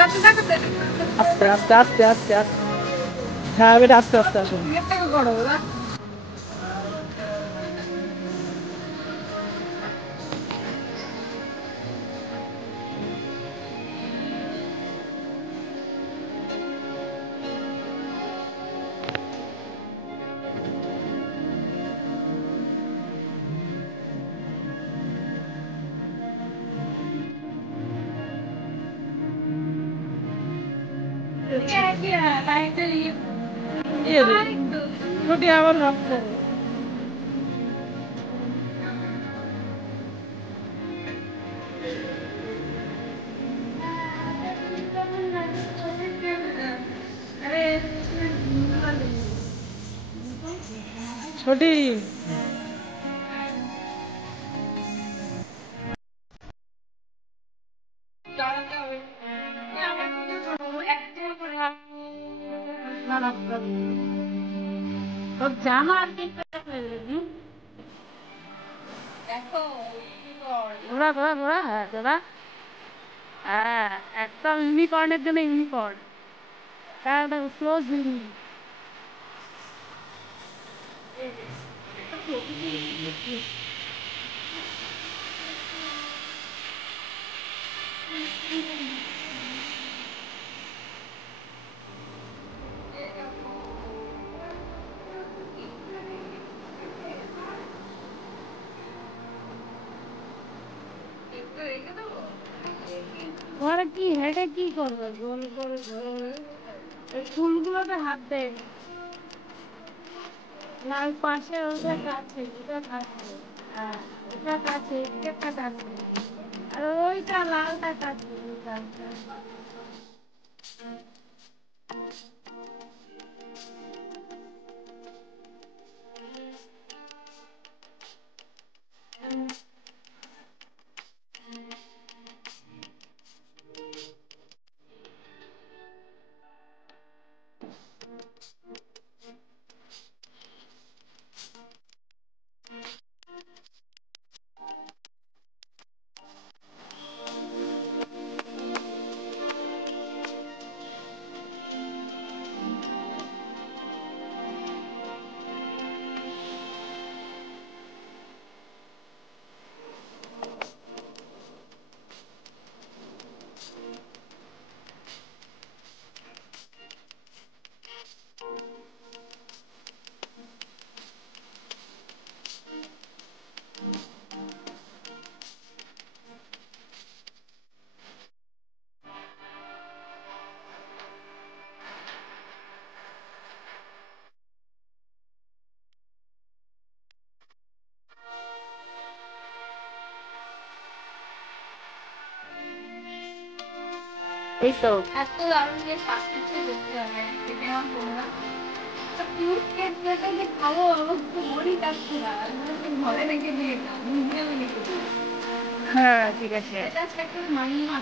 আস্তে আস্তে আস্তে আস্তে আস্তে হ্যাঁ বেটা আস্তে আস্তে আসুন छोटी आवाज रखते छोटी জামা ঘোরা ঘোরা ঘোরা হ্যাঁ দাদা হ্যাঁ একদম ইউনিকর্নের জন্য ইউনিকর্ন একদম ক্লোজ ওরা কি হেঁটে কি করবে গোল গোল গোল এই ফুলগুলোতে হাত দেয় লাল পাশে ওটা কাছে ওটা কাছে হ্যাঁ ওটা কাছে একটা কাছে আর ওইটা লালটা কাছে এই তো এত দারুণ যে পাখিতে দেখতে হবে সেটা আমার বললাম কিউট কেক যেটাকে খাবো আমার তো মনই যাচ্ছে না ঘরে রেখে দিয়ে মিউজিয়ামে রেখে দিই হ্যাঁ ঠিক আছে এটা একটা মাইমা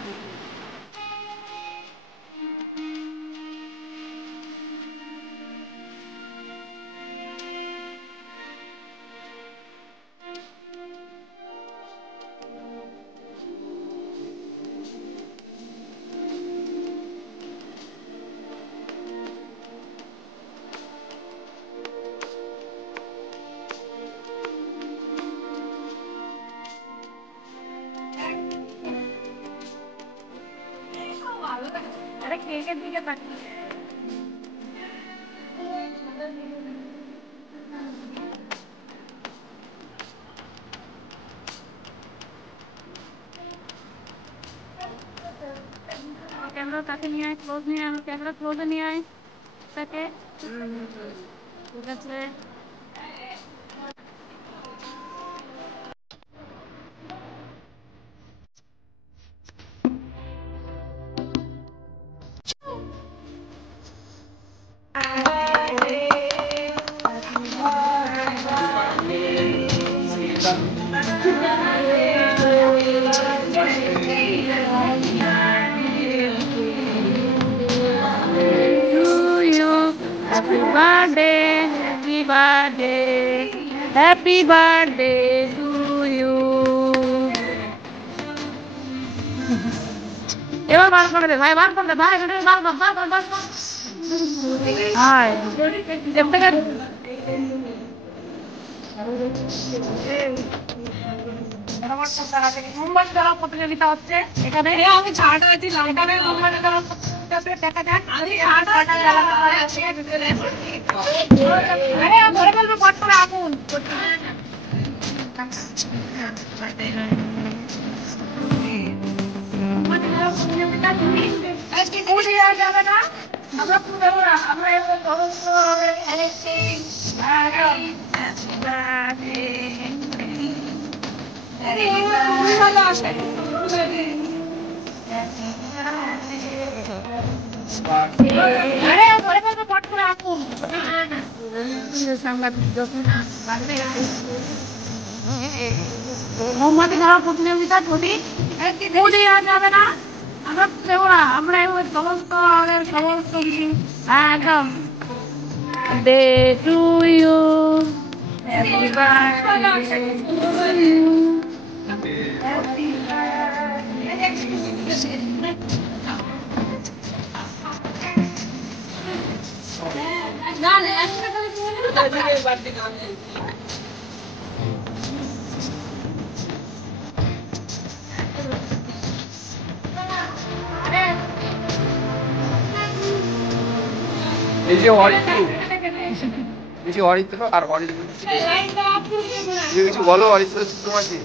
আরে কেকের দিকে তাকিয়ে ক্যামেরা তাকে নিয়ে আয় ক্লোজ নিয়ে আয় ক্যামেরা ক্লোজে নিয়ে আয় তাকে ঠিক আছে Happy birthday, happy birthday, happy birthday to you. এবার বার করে দে ভাই, বার করে দে ভাই, হাই মোমবাতি দ্বারা প্রতিযোগিতা হচ্ছে এখানে। আমি ছাড়া দিলাম এখানে মোমবাতি দ্বারা দেখা যাক ধরে ফেলবো পট করে আগুন। যাবে না আমরা ভালো আসে মোমবাতি ধরা প্রতিযোগিতা যদি যাবে না আমরা দেবো না, আমরা সমস্ত আমাদের সমস্ত কিছু একদম day to you happy birthday to you happy এই যে অরিত্র আর অরিত্র কিছু বলো অরিত্র তোমাকে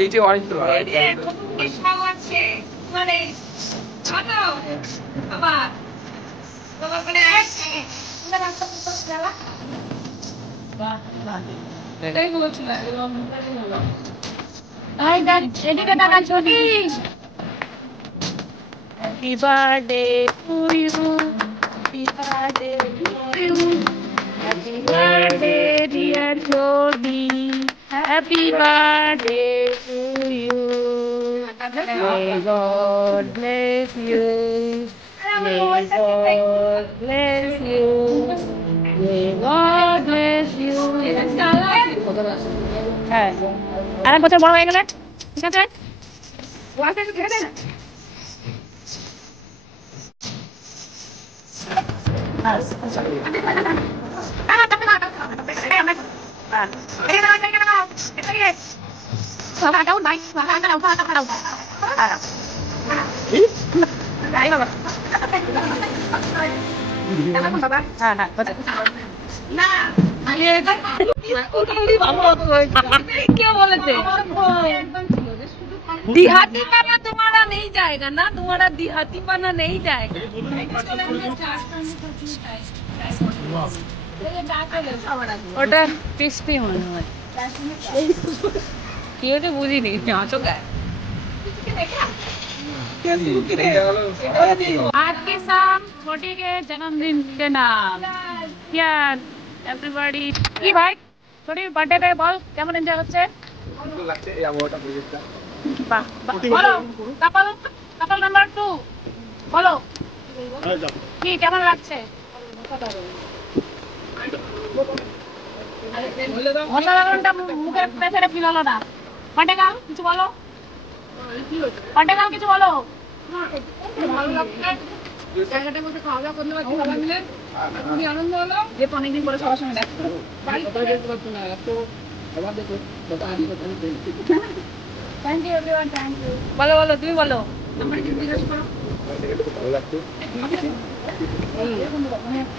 এই যে অরিত্র মানে এদিকে টাকা ছবি Happy birthday to you. Happy birthday to you. Happy birthday, dear Jody. Happy birthday to you. May God bless you. May God bless you. May God bless you. হ্যাঁ, আরেক বছর বড় হয়ে গেলে ঠিক আছে। दिहाती पाना तुम्हारा नहीं जाएगा ना, तुम्हारा दिहाती पाना नहीं जाएगा। ওটা ক্রিস্পি মনে হয় কি হচ্ছে বুঝিনি আছো গায়ে आपके साथ छोटी के जन्मदिन के नाम यार एवरीबॉडी की भाई छोटी बर्थडे पे बोल কেমন এনজয় হচ্ছে ভালো লাগছে এই আবহাওয়াটা পরিবেশটা বাহ বলো কাপল নাম্বার 2 বলো কি কেমন লাগছে অসাধারণটা মুখের পেছনে ফিল হলো না পাটেগাল কিছু বলো পাটেগাল কিছু বলো ভালো লাগছে জায়গাটার মধ্যে খাওয়া দাওয়া করতে পারছি সবাই মিলে খুবই আনন্দ হলো যে অনেকদিন পরে সবার সঙ্গে দেখা thank you everyone thank you বলো বলো তুমি বলো আমার কি জিজ্ঞেস করো ভালো লাগছে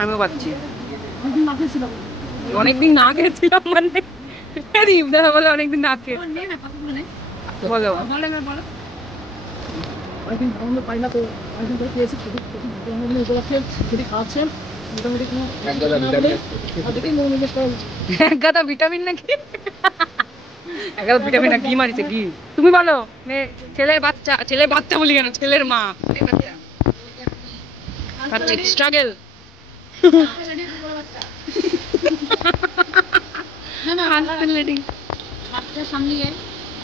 আমিও পাচ্ছি অনেকদিন না খেয়েছিলাম মানে দেখা বলে অনেকদিন না খেয়ে বলো বলো অনেকদিন আমরা পাই না তো অনেকদিন করে খেয়েছি উপলক্ষে যদি খাওয়াচ্ছেন মোটামুটি এক গাদা ভিটামিন নাকি এক গাদা ভিটামিন না কি মারিছে কি তুমি বলো ছেলের বাচ্চা বলি কেন ছেলের মা স্ট্রাগল সামলিয়ে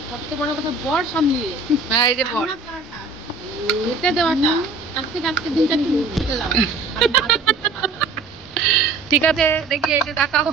সবচেয়ে বড় কথা বর সামলিয়ে হ্যাঁ এই যে বর এটা দেওয়াটা আজকে দিনটা ঠিক আছে দেখি এই যে দেখাও